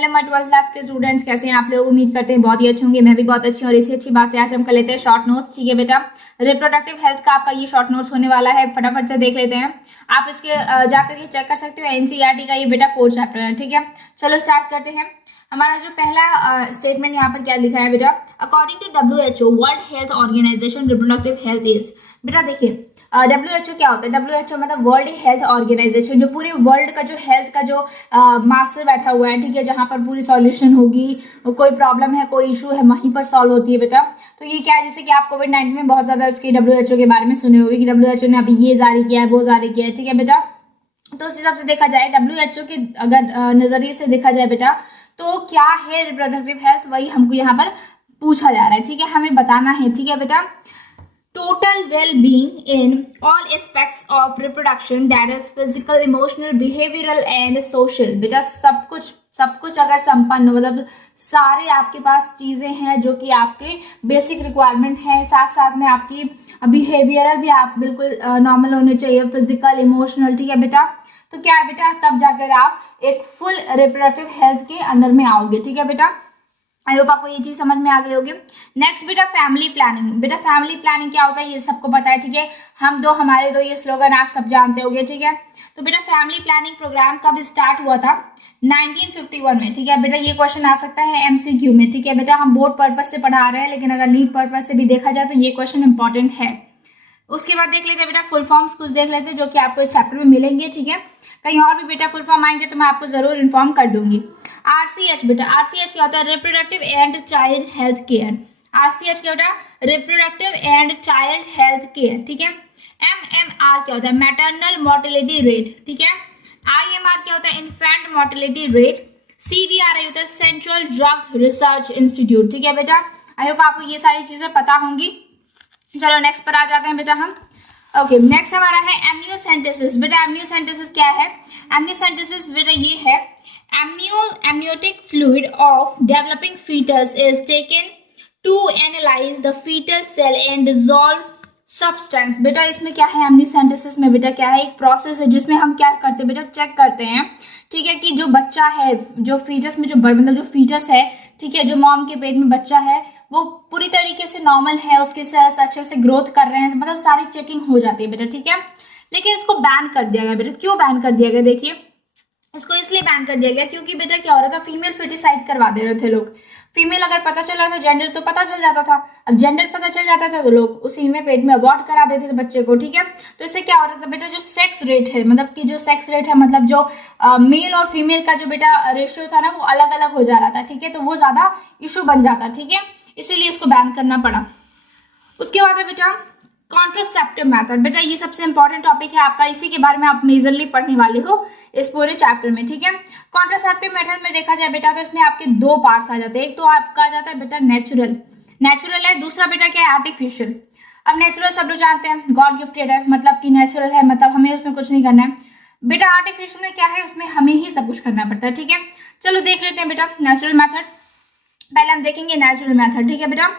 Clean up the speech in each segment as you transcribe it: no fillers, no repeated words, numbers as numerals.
Hello my 12th class के students, कैसे हैं आप लोग। उम्मीद करते हैं बहुत ही अच्छे होंगे। मैं भी बहुत अच्छी हूँ। और इसी अच्छी बात से आज हम कर लेते हैं शॉर्ट नोट्स। ठीक है बेटा, रिप्रोडक्टिव हेल्थ का आपका ये शॉर्ट नोट्स होने वाला है। फटाफट से देख लेते हैं। आप इसके जाकर के चेक कर सकते हो। एनसीईआरटी का ये बेटा 4th चैप्टर है। ठीक है, चलो स्टार्ट करते हैं। हमारा जो पहला स्टेटमेंट यहाँ पर क्या लिखा है बेटा, according to WHO world health organization reproductive health is. बेटा देखिए, WHO क्या होता है। WHO मतलब वर्ल्ड हेल्थ ऑर्गेनाइजेशन, जो पूरे वर्ल्ड का जो हेल्थ का जो मास्टर बैठा हुआ है। ठीक है, जहाँ पर पूरी सॉल्यूशन होगी, कोई प्रॉब्लम है, कोई इशू है, वहीं पर सॉल्व होती है बेटा। तो ये क्या है, जैसे कि आप कोविड-19 में बहुत ज्यादा इसके WHO के बारे में सुने होंगे कि WHO ने अभी ये जारी किया है, वो जारी किया है। ठीक है बेटा, तो उस हिसाब से देखा जाए WHO के अगर नजरिए से देखा जाए बेटा, तो क्या है रिप्रोडक्टिव हेल्थ, वही हमको यहाँ पर पूछा जा रहा है। ठीक है, हमें बताना है। ठीक है बेटा, total well-being in all aspects of reproduction, that is physical, emotional, behavioral and social। बेटा सब कुछ अगर संपन्न हो, मतलब सारे आपके पास चीजें हैं जो कि आपके बेसिक रिक्वायरमेंट है, साथ साथ में आपकी बिहेवियरल भी आप बिल्कुल नॉर्मल होने चाहिए, फिजिकल, इमोशनल। ठीक है बेटा, तो क्या है बेटा, तब जाकर आप एक फुल रिप्रोडक्टिव हेल्थ के अंडर में आओगे। ठीक है बेटा, आई होप आपको ये चीज समझ में आ गई होगी। नेक्स्ट बेटा, फैमिली प्लानिंग। बेटा फैमिली प्लानिंग क्या होता है ये सबको पता है। ठीक है, हम दो हमारे दो, ये स्लोगन आप सब जानते होंगे। ठीक है, तो बेटा फैमिली प्लानिंग प्रोग्राम कब स्टार्ट हुआ था, 1951 में। ठीक है बेटा, ये क्वेश्चन आ सकता है MCQ में। ठीक है बेटा, हम बोर्ड पर्पज से पढ़ा रहे हैं, लेकिन अगर नीट पर्पज से भी देखा जाए तो ये क्वेश्चन इंपॉर्टेंट है। उसके बाद देख लेते हैं बेटा फुल फॉर्म्स कुछ देख लेते हैं जो कि आपको इस चैप्टर में मिलेंगे। ठीक है, कहीं और भी बेटा फुल फॉर्म आएंगे तो मैं आपको जरूर इन्फॉर्म कर दूंगी। RCH बेटा, RCH क्या होता है, reproductive and child health care. RCH क्या होता है, reproductive and child health care. ठीक है, MMR क्या होता है, मैटरनल मोर्टेलिटी रेट। ठीक है, IMR क्या होता है, इन्फेंट मोर्टेलिटी रेट। CDRI होता है सेंट्रल ड्रग रिसर्च इंस्टीट्यूट। ठीक है बेटा, आई होप आपको ये सारी चीजें पता होंगी। चलो नेक्स्ट पर आ जाते हैं बेटा हम। ओके, नेक्स्ट हमारा है एमनियोसेंटेसिस। बेटा एमनियोसेंटेसिस क्या है, एमनियोसेंटेसिस बेटा ये है, amniotic fluid of developing fetus is taken to analyze the fetal cell and dissolve substance। बेटा इसमें क्या है, एमनियोसेंटेसिस में बेटा क्या है, एक प्रोसेस है जिसमें हम क्या करते हैं बेटा, चेक करते हैं। ठीक है, कि जो बच्चा है, जो फीटस में जो मतलब जो फीटस है, ठीक है, जो मॉम के पेट में बच्चा है, वो पूरी तरीके से नॉर्मल है, उसके सेल्स अच्छे से ग्रोथ कर रहे हैं, मतलब सारी चेकिंग हो जाती है बेटा। ठीक है, लेकिन इसको बैन कर दिया गया बेटा। क्यों बैन कर दिया गया, देखिए इसको इसलिए बैन कर दिया गया क्योंकि बेटा क्या हो रहा था, फीमेल फिटिसाइड करवा दे रहे थे लोग। फीमेल अगर पता चल रहा था, जेंडर तो पता चल जाता था। अब जेंडर पता चल जाता था तो लोग उसी में पेट में अबॉर्ट करा देते थे बच्चे को। ठीक है, तो इससे क्या हो रहा था बेटा, जो सेक्स रेट है, मतलब कि जो सेक्स रेट है, मतलब जो मेल और फीमेल का जो बेटा रेशियो था ना, वो अलग अलग हो जा रहा था। ठीक है, तो वो ज्यादा इशू बन जाता। ठीक है, इसीलिए इसको बैन करना पड़ा। उसके बाद है बेटा कॉन्ट्रासेप्टिव मेथड। बेटा ये सबसे इंपॉर्टेंट टॉपिक है आपका, इसी के बारे में आप मेजरली पढ़ने वाले हो इस पूरे चैप्टर में। ठीक है, कॉन्ट्रासेप्टिव मेथड में देखा जाए बेटा तो इसमें आपके दो पार्ट्स आ जाते हैं। एक तो आपका आ जाता है बेटा नेचुरल है, दूसरा बेटा क्या है, आर्टिफिशियल। अब नेचुरल सब लोग जानते हैं, गॉड गिफ्टेड है, मतलब कि नेचुरल है, मतलब हमें उसमें कुछ नहीं करना है। बेटा आर्टिफिशियल में क्या है, उसमें हमें ही सब कुछ करना पड़ता है। ठीक है, चलो देख लेते हैं बेटा नेचुरल मेथड। पहले हम देखेंगे नेचुरल मेथड। ठीक है बेटा,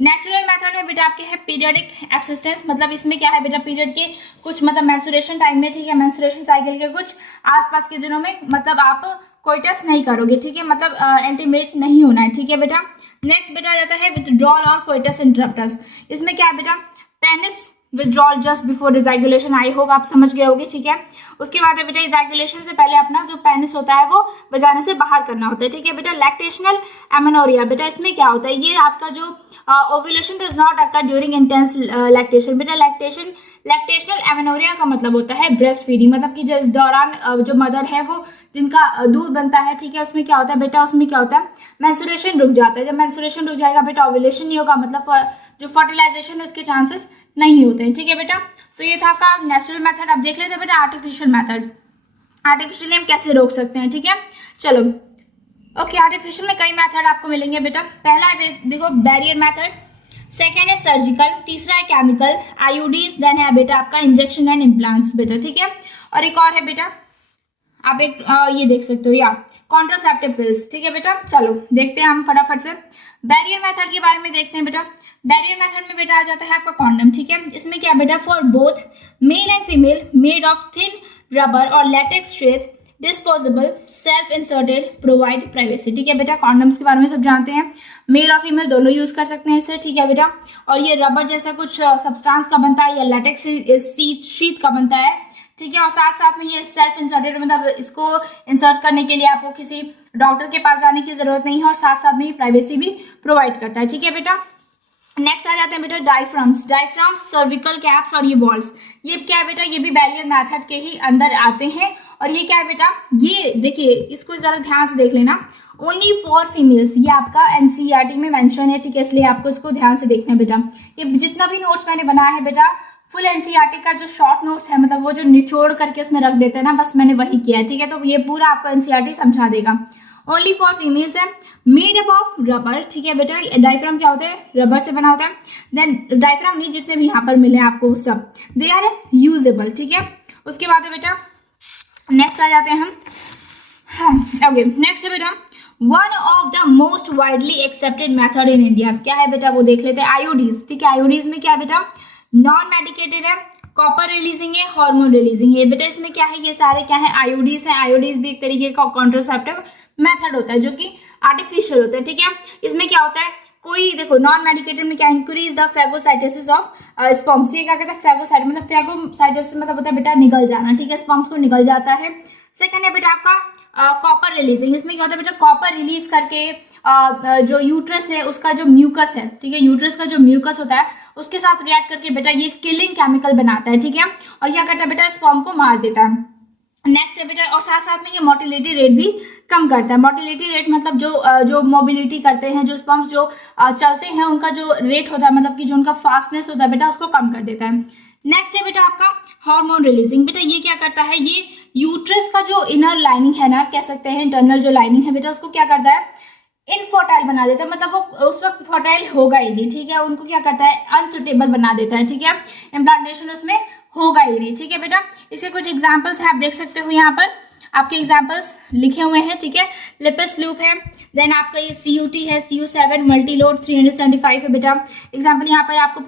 नेचुरल मेथड में बेटा आपके है पीरियडिक एब्सिस्टेंस, मतलब इसमें क्या है बेटा, पीरियड के कुछ मतलब मेंस्ट्रुएशन टाइम में, ठीक है, मेंस्ट्रुएशन साइकिल के कुछ आसपास के दिनों में मतलब आप कोइटस नहीं करोगे। ठीक है, मतलब इंटीमेट नहीं होना है। ठीक है बेटा, नेक्स्ट बेटा आ जाता है विथड्रॉल और कोइटस इंटरप्टस। इसमें क्या है बेटा, penis withdrawal just before ejaculation. I hope आप समझ गए होंगे। ठीक है, उसके बाद है बेटा इजैकुलेशन से पहले अपना जो पेनिस होता है वो वजाना से बाहर करना होता है। ठीक है बेटा, लैक्टेशनल एमेनोरिया। बेटा इसमें क्या होता है, ये आपका जो ovulation does not occur during intense lactation. बेटा लैक्टेशनल एमेनोरिया का मतलब होता है ब्रेस्ट फीडिंग, मतलब कि जिस दौरान जो मदर है वो जिनका दूध बनता है, ठीक है, उसमें क्या होता है बेटा, उसमें क्या होता है, मेंस्ट्रुएशन रुक जाता है। जब मेंस्ट्रुएशन रुक जाएगा बेटा ओव्यूलेशन नहीं होगा, मतलब जो फर्टिलाइजेशन है उसके चांसेस नहीं होते हैं। ठीक है बेटा, तो ये था आपका नेचुरल मेथड। अब देख लेते हैं बेटा आर्टिफिशियल मेथड। आर्टिफिशियल हम कैसे रोक सकते हैं। ठीक है, चलो ओके, आर्टिफिशियल में कई मेथड आपको मिलेंगे बेटा। पहला है देखो बैरियर मेथड, सेकेंड है सर्जिकल, तीसरा है केमिकल आईयूडीज, देन है बेटा आपका इंजेक्शन एंड इम्प्लांट्स बेटा। ठीक है, और एक और है बेटा, आप एक ये देख सकते हो, या कॉन्ट्रासेप्टिव पिल्स। ठीक है बेटा, चलो देखते हैं हम फटाफट से बैरियर मेथड के बारे में देखते हैं बेटा। बैरियर मेथड में बेटा आ जाता है आपका कॉन्डम। ठीक है, इसमें क्या बेटा, for both male and female made of thin rubber और latex straight disposable, self inserted, provide privacy. ठीक है बेटा, कॉन्डम्स के बारे में सब जानते हैं, मेल और फीमेल दोनों यूज कर सकते हैं इसे। ठीक है बेटा, और ये रबर जैसा कुछ सब्सटेंस का बनता है या लेटेक्स शीट का बनता है। ठीक है, और साथ साथ में ये सेल्फ इंसर्टेड, मतलब इसको इंसर्ट करने के लिए आपको किसी डॉक्टर के पास जाने की जरूरत नहीं है, और साथ साथ में ये प्राइवेसी भी प्रोवाइड करता है। ठीक है बेटा, नेक्स्ट आ जाते हैं बेटा डायफ्राम्स। डायफ्राम्स, सर्विकल कैप्स और ये बॉल्स, ये क्या है बेटा, ये भी बैरियर मेथड के ही अंदर आते हैं। और ये क्या है बेटा, ये देखिए इसको जरा ध्यान से देख लेना, ओनली फॉर फीमेल्स, ये आपका एनसीईआरटी में मेंशन है। ठीक है, इसलिए आपको इसको ध्यान से देखना है बेटा। ये जितना भी नोट्स मैंने बनाया है बेटा, फुल एनसीईआरटी का जो शॉर्ट नोट्स है, मतलब वो जो निचोड़ करके उसमें रख देते हैं ना, बस मैंने वही किया है। ठीक है, तो ये पूरा आपको एनसीईआरटी समझा देगा। ओनली फॉर फीमेल्स है, मेड अप ऑफ रबर। ठीक है बेटा, डायफ्राम क्या होता है, रबर से बना होता है। देन डायफ्राम नहीं, जितने भी यहाँ पर मिले आपको सब, दे आर यूजेबल। ठीक है, उसके बाद है बेटा नेक्स्ट आ जाते हैं हम, हाँ ओके, नेक्स्ट है बेटा one of the most widely accepted method in India. क्या है बेटा, वो देख लेते हैं, आईओडीज। ठीक है, आईओडीज में क्या है बेटा, नॉन मेडिकेटेड है, कॉपर रिलीजिंग है, हार्मोन रिलीजिंग है। बेटा इसमें क्या है, ये सारे क्या है, आईओडीज है। आईओडीज भी एक तरीके का कॉन्ट्रासेप्टिव मेथड होता है जो कि आर्टिफिशियल होता है। ठीक है, इसमें क्या होता है, कोई देखो नॉन मेडिकेटेड में क्या, increase the phagocytosis of sperms. ये क्या कहता है, फेगोसाइट मतलब फेगोसाइटोसिस मतलब होता है बेटा निगल जाना। ठीक है, स्पर्म्स को निगल जाता है। सेकंड है बेटा आपका कॉपर रिलीजिंग। इसमें क्या होता है बेटा, कॉपर रिलीज करके जो यूट्रस है उसका जो म्यूकस है, ठीक है, यूट्रस का जो म्यूकस होता है उसके साथ रिएक्ट करके बेटा ये किलिंग केमिकल बनाता है। ठीक है, और क्या करता है बेटा, स्पर्म को मार देता है। नेक्स्ट है बेटा, और साथ साथ में ये मोटिलिटी रेट भी कम करता है। मोटिलिटी रेट मतलब जो मोबिलिटी करते हैं, जो स्पर्म्स जो चलते हैं, उनका जो रेट होता है, मतलब कि जो उनका फास्टनेस होता है बेटा, उसको कम कर देता है। नेक्स्ट है बेटा आपका हार्मोन रिलीजिंग। बेटा ये क्या करता है, ये यूट्रस का जो इनर लाइनिंग है ना, कह सकते हैं इंटरनल जो लाइनिंग है बेटा, उसको क्या करता है, इनफर्टाइल बना देता है, मतलब वो उस वक्त फर्टाइल होगा ही नहीं। ठीक है, उनको क्या करता है, अनसुटेबल बना देता है। ठीक है, इम्प्लांटेशन उसमें होगा ही नहीं। ठीक है बेटा, इसे कुछ एग्जांपल्स है, आप देख सकते हो यहाँ पर आपके एग्जांपल्स लिखे हुए हैं। ठीक है, लिपिस लूप है, देन आपका ये CUT है, CU7 मल्टीलोड 375 है बेटा। एग्जाम्पल यहाँ पर आपको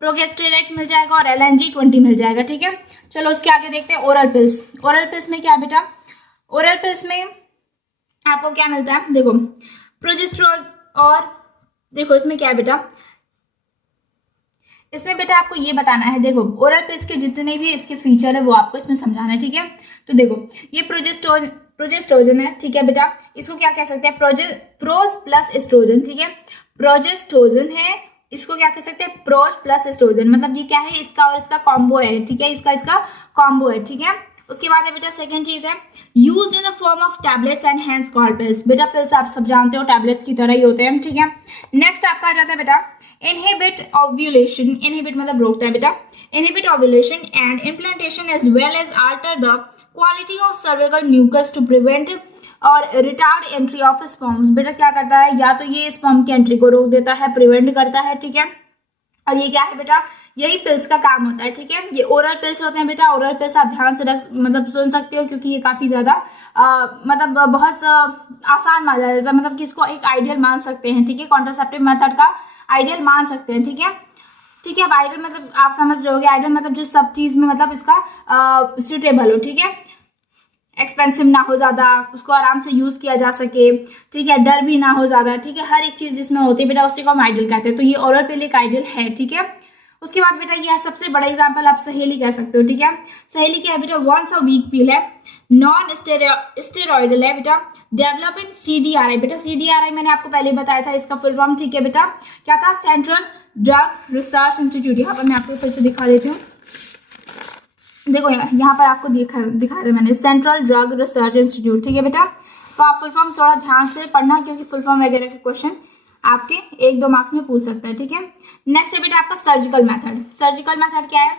प्रोगेस्टेरेट मिल जाएगा और LNG 20 मिल जाएगा। ठीक है, चलो उसके आगे देखते हैं ओरल पिल्स। ओरल पिल्स में क्या है बेटा, ओरल पिल्स में आपको क्या मिलता है, देखो प्रोजेस्टेरोन, और देखो इसमें क्या है बेटा, इसमें बेटा आपको ये बताना है, देखो ओरल पिल्स के जितने भी इसके फीचर है वो आपको इसमें समझाना है। ठीक है, तो देखो ये प्रोजेस्ट्रोजन है। ठीक है बेटा, इसको क्या कह सकते हैं, प्रोज प्लस एस्ट्रोजन। ठीक है, प्रोजेस्ट्रोजन है, इसको क्या कह सकते हैं, प्रोज प्लस एस्ट्रोजन, मतलब ये क्या है, इसका और इसका कॉम्बो है। ठीक है, इसका कॉम्बो है। ठीक है, उसके बाद है बेटा सेकंड चीज है, used in the form of tablets and hence called pills. बेटा पिल्स आप सब जानते हो टैबलेट्स की तरह ही होते हैं। ठीक है, नेक्स्ट आपका आ जाता है बेटा इनहिबिट ओव्यूलेशन। इनहिबिट मतलब रोकता है बेटा, inhibit ovulation and implantation as well as alter the quality of cervical mucus to prevent or retard entry of sperms. बेटा क्या करता है, या तो ये स्पर्म की एंट्री को रोक देता है, प्रिवेंट करता है। ठीक है, और ये क्या है बेटा, यही पिल्स का काम होता है। ठीक है, ये ओरल पिल्स होते हैं बेटा। ओरल पिल्स आप ध्यान से मतलब सुन सकते हो, क्योंकि ये काफी ज्यादा मतलब बहुत आसान माना जाता है, मतलब कि इसको एक आइडियल मान सकते हैं। ठीक है, कॉन्ट्रासेप्टिव मेथड का आइडियल मान सकते हैं। ठीक है, ठीक है, अब आइडियल मतलब आप समझ रहे होगे, आइडियल मतलब जो सब चीज में मतलब इसका सुटेबल हो। ठीक है, एक्सपेंसिव ना हो ज्यादा, उसको आराम से यूज किया जा सके। ठीक है, डर भी ना हो ज्यादा। ठीक है, हर एक चीज जिसमें होती है बेटा उसी को हम आइडियल कहते हैं। तो ये ओरल पिल एक आइडियल है। ठीक है, उसके बाद बेटा ये सबसे बड़ा एग्जांपल आप सहेली कह सकते हो। ठीक है, सहेली क्या है बेटा, वंस अ वीक पिल है, नॉन स्टेरॉइडल है बेटा, डेवलप इन CDRI। बेटा CDRI मैंने आपको पहले बताया था इसका फुल फॉर्म। ठीक है बेटा, क्या था, सेंट्रल ड्रग रिसर्च इंस्टीट्यूट। यहाँ पर मैं आपको फिर से दिखा देती हूँ, देखो यहाँ पर आपको दिखा था मैंने, सेंट्रल ड्रग रिसर्च इंस्टीट्यूट। ठीक है बेटा, तो आप फुल फॉर्म थोड़ा ध्यान से पढ़ना, क्योंकि फुल फॉर्म वगैरह के क्वेश्चन आपके 1-2 मार्क्स में पूछ सकता है। ठीक है, नेक्स्ट है बेटा आपका सर्जिकल मेथड। सर्जिकल मेथड क्या है,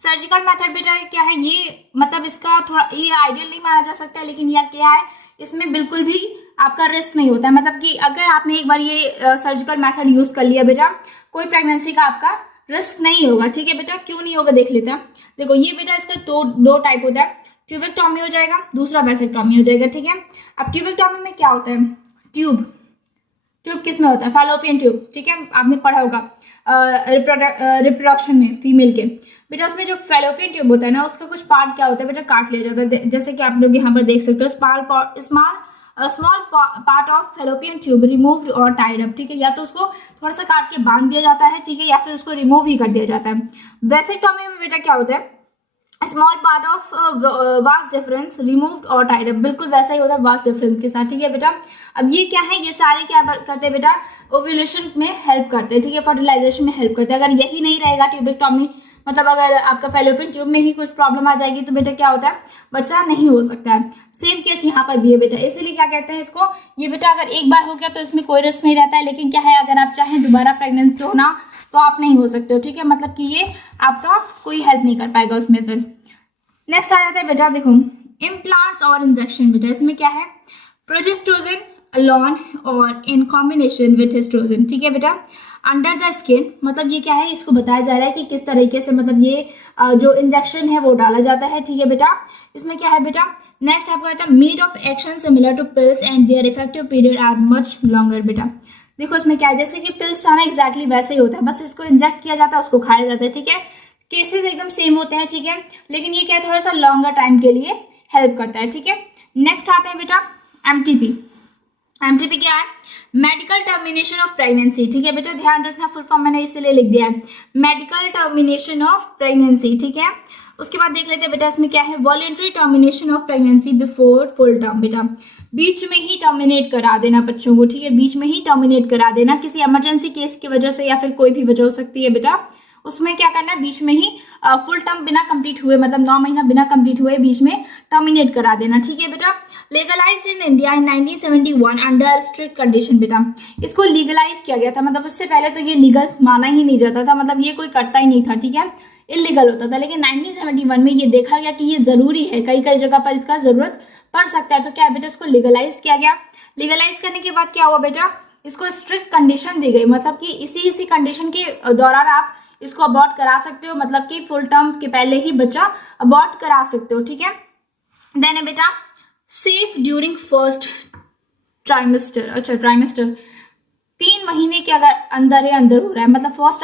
सर्जिकल मेथड बेटा क्या है, ये मतलब इसका थोड़ा ये आइडियल नहीं माना जा सकता है, लेकिन यह क्या है, इसमें बिल्कुल भी आपका रिस्क नहीं होता है। मतलब कि अगर आपने एक बार ये सर्जिकल मेथड यूज कर लिया बेटा, कोई प्रेगनेंसी का आपका रिस्क नहीं होगा। ठीक है बेटा, क्यों नहीं होगा देख लेते हैं। देखो ये बेटा इसका दो टाइप होता है, ट्यूबेक्टोमी हो जाएगा, दूसरा वेसेक्टोमी हो जाएगा। ठीक है, अब ट्यूबेक्टोमी में क्या होता है, ट्यूब किस में होता है, फैलोपियन ट्यूब। ठीक है, आपने पढ़ा होगा रिप्रोडक्शन में फीमेल के। बेटा उसमें जो फेलोपियन ट्यूब होता है ना, उसका कुछ पार्ट क्या होता है बेटा, काट लिया जाता है। जैसे कि आप लोग यहाँ पर देख सकते हो, small part of fallopian tube removed और टाइड अप, ठीक है, या तो उसको थोड़ा सा काट के बांध दिया जाता है, ठीक है, या फिर उसको रिमूव ही कर दिया जाता है। वेसेक्टोमी में बेटा क्या होता है, small part of vast difference removed और टाइड अप, बिल्कुल वैसा ही होता है वास्ट डिफरेंस के साथ, ठीक है बेटा। अब ये क्या है, ये सारे क्या करते हैं बेटा, ओव्यूलेशन में हेल्प करते हैं, ठीक है, फर्टिलाइजेशन में हेल्प करते हैं। अगर यही नहीं रहेगा ट्यूबेक्टोमी, मतलब अगर आपका फेलोपियन ट्यूब में ही कुछ प्रॉब्लम आ जाएगी तो बेटा क्या होता है, बच्चा नहीं हो सकता है। सेम केस यहाँ पर भी है बेटा, इसीलिए क्या कहते हैं इसको, ये बेटा अगर एक बार हो गया तो इसमें कोई रिस्क नहीं रहता है, लेकिन क्या है, अगर आप चाहें दोबारा प्रेग्नेंट होना तो आप नहीं हो सकते हो, ठीक है, मतलब कि ये आपका कोई हेल्प नहीं कर पाएगा उसमें। फिर नेक्स्ट आ जाता है बेटा, देखो इम्प्लांट्स और इंजेक्शन। बेटा इसमें क्या है, प्रोजेस्टेरोन अलोन और इन कॉम्बिनेशन विथ एस्ट्रोजन, ठीक है बेटा, अंडर द स्किन, मतलब ये क्या है, इसको बताया जा रहा है कि किस तरीके से मतलब ये जो इंजेक्शन है वो डाला जाता है, ठीक है बेटा। इसमें क्या है बेटा, नेक्स्ट आपको आता है mode of action similar to pills and their effective period are much longer. बेटा देखो इसमें क्या है, जैसे कि पिल्स था ना, एग्जैक्टली वैसे ही होता है, बस इसको इंजेक्ट किया जाता है, उसको खाया जाता है, ठीक है, केसेस एकदम सेम होते हैं, ठीक है, लेकिन ये क्या है, थोड़ा सा लॉन्गर टाइम के लिए हेल्प करता है, ठीक है। नेक्स्ट आते हैं बेटा एमटीपी। एमटीपी क्या है, मेडिकल टर्मिनेशन ऑफ प्रेगनेंसी, ठीक है बेटा, ध्यान रखना, फुल फॉर्म मैंने इसलिए लिख दिया है, मेडिकल टर्मिनेशन ऑफ प्रेगनेंसी, ठीक है। उसके बाद देख लेते हैं बेटा इसमें क्या है, voluntary termination of pregnancy before full term. बेटा बीच में ही टर्मिनेट करा देना बच्चों को, ठीक है, बीच में ही टर्मिनेट करा देना, किसी इमरजेंसी केस की वजह से या फिर कोई भी वजह हो सकती है बेटा, उसमें क्या करना है, बीच में ही फुल टर्म बिना कंप्लीट हुए, मतलब 9 महीना बिना कंप्लीट हुए बीच में टर्मिनेट करा देना, ठीक है बेटा। Legalised in India in 1971 under strict condition. बेटा इसको लीगलाइज किया गया था, मतलब उससे पहले तो ये लीगल माना ही नहीं जाता था, मतलब ये कोई करता ही नहीं था, ठीक है, इलीगल होता था, लेकिन 1971 में ये देखा गया कि ये जरूरी है, कई कई जगह पर इसका जरूरत पड़ सकता है, तो क्या है बेटा, इसको लीगलाइज किया गया। लीगलाइज करने के बाद क्या हुआ बेटा, इसको स्ट्रिक्ट कंडीशन दी गई, मतलब कि इसी कंडीशन के दौरान आप इसको अबॉर्ट करा सकते हो, मतलब कि फुल टर्म के पहले ही बच्चा अबॉर्ट करा सकते हो, ठीक है। देन है बेटा सेफ ड्यूरिंग फर्स्ट ट्राइमेस्टर। अच्छा ट्राइमेस्टर 3 महीने के अगर अंदर ही अंदर हो रहा है, मतलब फर्स्ट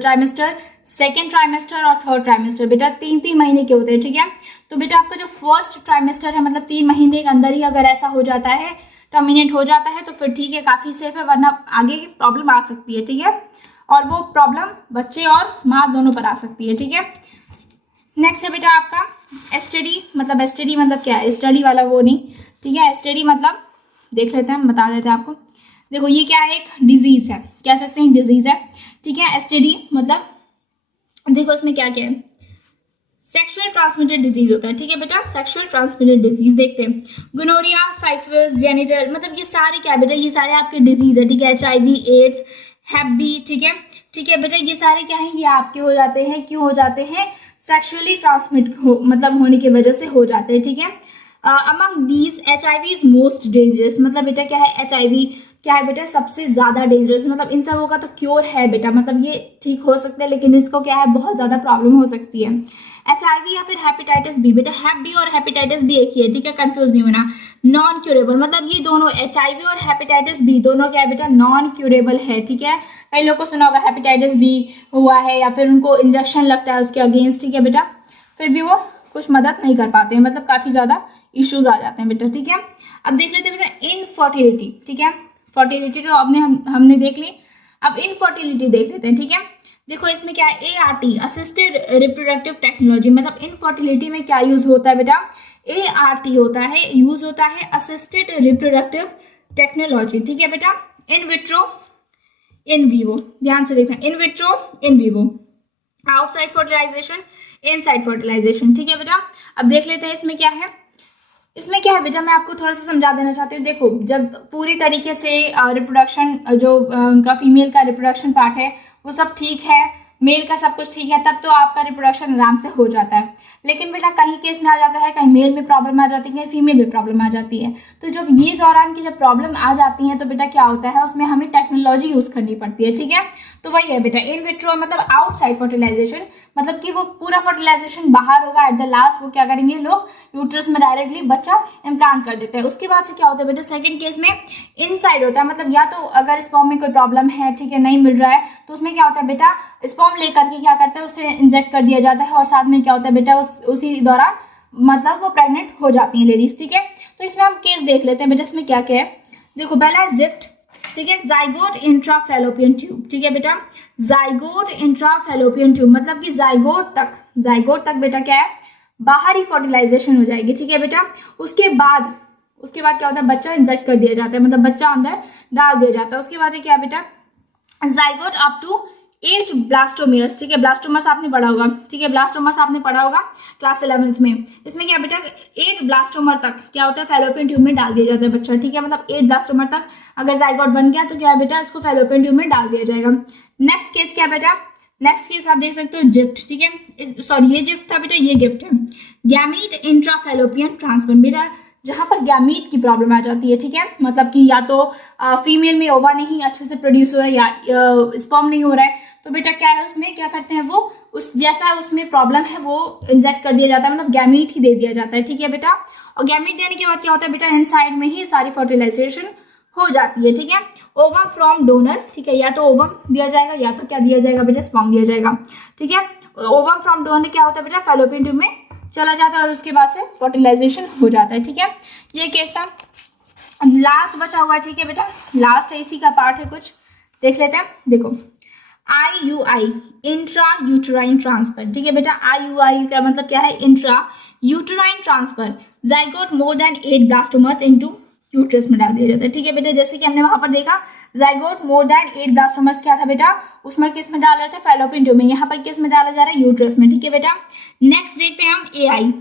ट्राइमेस्टर, सेकेंड ट्राइमेस्टर और थर्ड ट्राइमेस्टर, बेटा 3-3 महीने के होते हैं, ठीक है। तो बेटा आपका जो फर्स्ट ट्राइमेस्टर है, मतलब 3 महीने के अंदर ही अगर ऐसा हो जाता है, टर्मिनेट हो जाता है, तो फिर ठीक है, काफी सेफ है, वरना आगे प्रॉब्लम आ सकती है, ठीक है, और वो प्रॉब्लम बच्चे और माँ दोनों पर आ सकती है, ठीक है। नेक्स्ट है बेटा आपका एसटीडी, मतलब एसटीडी मतलब क्या है, स्टडी वाला वो नहीं, ठीक है, एसटीडी मतलब देख लेते हैं, बता देते हैं आपको। देखो ये क्या है, एक डिजीज है, कह सकते हैं डिजीज है, ठीक है। एसटीडी मतलब देखो इसमें क्या क्या है, सेक्सुअल ट्रांसमिटेड डिजीज होता है, ठीक है बेटा, सेक्सुअल ट्रांसमिटेड डिजीज देखते हैं, गोनोरिया, साइफिलिस, जेनिटल, मतलब ये सारे क्या बेटा, ये सारे आपके डिजीज है, ठीक है, HIV, एड्स, हैप बी, ठीक है, ठीक है बेटा, ये सारे क्या है, ये आपके हो जाते हैं, क्यों हो जाते हैं, सेक्सुअली ट्रांसमिट मतलब होने की वजह से हो जाते हैं, ठीक है। Among these HIV is most dangerous, मतलब बेटा क्या है, HIV क्या है बेटा, सबसे ज्यादा डेंजरस, मतलब इन सबों का तो क्योर है बेटा, मतलब ये ठीक हो सकते हैं, लेकिन इसको क्या है, बहुत ज्यादा प्रॉब्लम हो सकती है। HIV या फिर हेपेटाइटिस बी, बेटा हैप बी और हेपेटाइटिस बी एक ही है, ठीक है, कंफ्यूज नहीं होना। नॉन क्यूरेबल, मतलब ये दोनों HIV और हेपेटाइटिस बी दोनों क्या है बेटा, नॉन क्यूरेबल है, ठीक है। कई लोगों को सुना होगा हेपेटाइटिस बी हुआ है या फिर उनको इंजेक्शन लगता है उसके अगेंस्ट, ठीक है बेटा, फिर भी वो कुछ मदद नहीं कर पाते हैं, मतलब काफी ज्यादा इश्यूज आ जाते हैं बेटा, ठीक है। अब देख लेते हैं बेटा इनफर्टिलिटी, ठीक है, फर्टिलिटी तो हमने देख ली, अब इनफर्टिलिटी देख लेते हैं, ठीक है। देखो इसमें क्या है, ART असिस्टेड रिप्रोडक्टिव टेक्नोलॉजी, मतलब इनफर्टिलिटी में क्या यूज होता है बेटा, ART होता है, यूज होता है असिस्टेड रिप्रोडक्टिव टेक्नोलॉजी, ठीक है बेटा। इन विट्रो इन वीवो, ध्यान से देखना, in vitro in vivo, outside fertilization, inside fertilization, ठीक है बेटा। अब देख लेते हैं इसमें क्या है, इसमें क्या है बेटा, मैं आपको थोड़ा सा समझा देना चाहती हूँ। देखो जब पूरी तरीके से रिप्रोडक्शन जो उनका फीमेल का रिप्रोडक्शन पार्ट है वो सब ठीक है, मेल का सब कुछ ठीक है, तब तो आपका रिप्रोडक्शन आराम से हो जाता है। लेकिन बेटा कहीं केस में आ जाता है, कहीं मेल में प्रॉब्लम आ जाती है, कहीं फीमेल में प्रॉब्लम आ जाती है। तो जब ये दौरान की जब प्रॉब्लम आ जाती है तो बेटा क्या होता है, उसमें हमें टेक्नोलॉजी यूज करनी पड़ती है, ठीक है। तो वही है बेटा इन विट्रो मतलब आउटसाइड फर्टिलाइजेशन, मतलब कि वो पूरा फर्टिलाइजेशन बाहर होगा, एट द लास्ट वो क्या करेंगे लोग यूट्रस में डायरेक्टली बच्चा इम्प्लांट कर देते हैं। उसके बाद से क्या होता है बेटा, सेकंड केस में इनसाइड होता है, मतलब या तो अगर स्पर्म में कोई प्रॉब्लम है, ठीक है, नहीं मिल रहा है, तो उसमें क्या होता है बेटा, स्पर्म लेकर के क्या करता है उसे इंजेक्ट कर दिया जाता है और साथ में क्या होता है बेटा उसी दौरान मतलब वो प्रेग्नेंट हो जाती हैं लेडीज, ठीक है। तो इसमें हम केस देख लेते हैं बेटा, इसमें क्या क्या है। देखो पहला है जिफ्ट, ठीक है, जाइगोट इंट्राफेलोपियन ट्यूब, ठीक है बेटा, जाइगोट इंट्राफेलोपियन ट्यूब मतलब कि जाइगोट तक बेटा क्या है, बाहरी फर्टिलाइजेशन हो जाएगी, ठीक है बेटा। उसके बाद क्या होता है, बच्चा इंजेक्ट कर दिया जाता है, मतलब बच्चा अंदर डाल दिया जाता है। उसके बाद क्या है बेटा, जाइगोट अप टू 8 ब्लास्टोमियर्स, ठीक है, ब्लास्टोमर्स आपने पढ़ा होगा, ठीक है, ब्लास्टोमर्स आपने पढ़ा होगा क्लास 11th में। इसमें क्या बेटा 8 ब्लास्टोमर तक क्या होता है, फैलोपियन ट्यूब में डाल दिया जाता है बच्चा, ठीक है, मतलब 8 ब्लास्टोमर तक अगर जाइगोट बन गया तो क्या है बेटा, इसको फैलोपियन ट्यूब में डाल दिया जाएगा। नेक्स्ट केस क्या बेटा, नेक्स्ट केस आप देख सकते हो जिफ्ट, ठीक है, सॉरी ये जिफ्ट था बेटा, ये गिफ्ट है, गैमीट इंट्राफेलोपियन ट्रांसफर बेटा, जहां पर गैमीट की प्रॉब्लम आ जाती है, ठीक है, मतलब कि या तो फीमेल में ओवा नहीं अच्छे से प्रोड्यूस हो रहा है या स्पर्म नहीं हो रहा है, तो बेटा क्या है उसमें क्या करते हैं वो उस जैसा उसमें प्रॉब्लम है वो इंजेक्ट कर दिया जाता है, मतलब गैमीट ही दे दिया जाता है, ठीक है बेटा। और गैमीट देने के बाद क्या होता है बेटा, इनसाइड में ही सारी फर्टिलाइजेशन हो जाती है, ठीक है। ओवम फ्रॉम डोनर, ठीक है, या तो ओवम दिया जाएगा या तो क्या दिया जाएगा बेटा, स्पर्म दिया जाएगा, ठीक है। ओवम फ्रॉम डोनर क्या होता है बेटा, फैलोपियन ट्यूब में चला जाता है और उसके बाद से फर्टिलाइजेशन हो जाता है, ठीक है। ये केस था। लास्ट बचा हुआ है, ठीक है बेटा, लास्ट है, इसी का पार्ट है, कुछ देख लेते हैं। देखो IUI इंट्रा यूटराइन ट्रांसफर, ठीक है बेटा, IUI का मतलब क्या है, intra uterine transfer, zygote more than 8 blastomeres into uterus में डाल दिया जाता है, ठीक है बेटा। जैसे कि हमने वहां पर देखा जाइगोट मोर देन 8 ब्लास्टोमर्स क्या था बेटा, उसमें किस में डाल रहे थे, फैलोपियन ट्यूब में, यहाँ पर किस में डाला जा रहा है, यूट्रस में, ठीक है बेटा। नेक्स्ट देखते हैं हम AI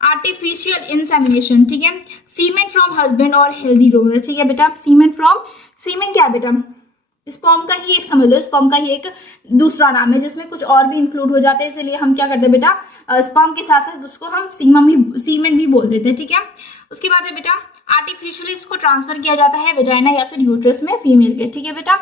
आर्टिफिशियल इंसेमिनेशन, ठीक है, सीमेन फ्रॉम हस्बैंड और हेल्दी डोनर, ठीक है बेटा। सीमेन क्या बेटा, स्पर्म का ही एक समझ लो, स्पर्म का ही एक दूसरा नाम है जिसमें कुछ और भी इंक्लूड हो जाते हैं, इसलिए हम क्या करते हैं बेटा, स्पर्म के साथ साथ उसको हम सीमेन भी बोल देते हैं, ठीक है। उसके बाद है बेटा आर्टिफिशियली इसको ट्रांसफर किया जाता है वेजाइना या फिर यूट्रस में फीमेल के, ठीक है बेटा।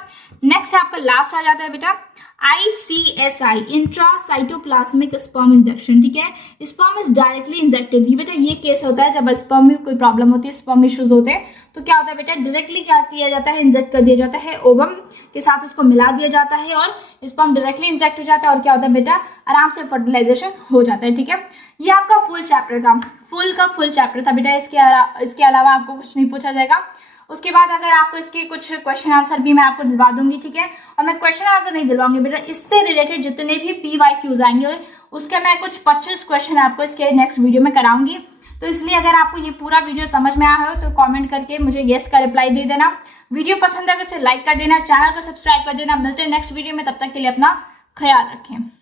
नेक्स्ट आपका लास्ट आ जाता है बेटा ICSI इंट्रासाइटोप्लाज्मिक स्पर्म इंजेक्शन, ठीक है, स्पर्म इज डायरेक्टली इंजेक्टेड। ये बेटा ये केस होता है जब स्पर्म में कोई प्रॉब्लम होती है, स्पर्म इश्यूज होते हैं, तो क्या होता है बेटा, डायरेक्टली क्या किया जाता है, इंजेक्ट कर दिया जाता है, ओवम के साथ उसको मिला दिया जाता है और स्पर्म डायरेक्टली इंजेक्ट हो जाता है और क्या होता है बेटा, आराम से फर्टिलाइजेशन हो जाता है, ठीक है। ये आपका फुल चैप्टर था, फुल चैप्टर था बेटा। इसके अलावा आपको कुछ नहीं पूछा जाएगा। उसके बाद अगर आपको इसके कुछ क्वेश्चन आंसर भी मैं आपको दिलवा दूंगी, ठीक है। और मैं क्वेश्चन आंसर नहीं दिलवाऊंगी बेटा, इससे रिलेटेड जितने भी PYQs आएंगे उसके मैं कुछ 25 क्वेश्चन आपको इसके नेक्स्ट वीडियो में कराऊंगी। तो इसलिए अगर आपको ये पूरा वीडियो समझ में आया हो तो कमेंट करके मुझे येस का रिप्लाई दे देना। वीडियो पसंद है तो इसे लाइक कर देना, चैनल को सब्सक्राइब कर देना। मिलते हैं नेक्स्ट वीडियो में, तब तक के लिए अपना ख्याल रखें।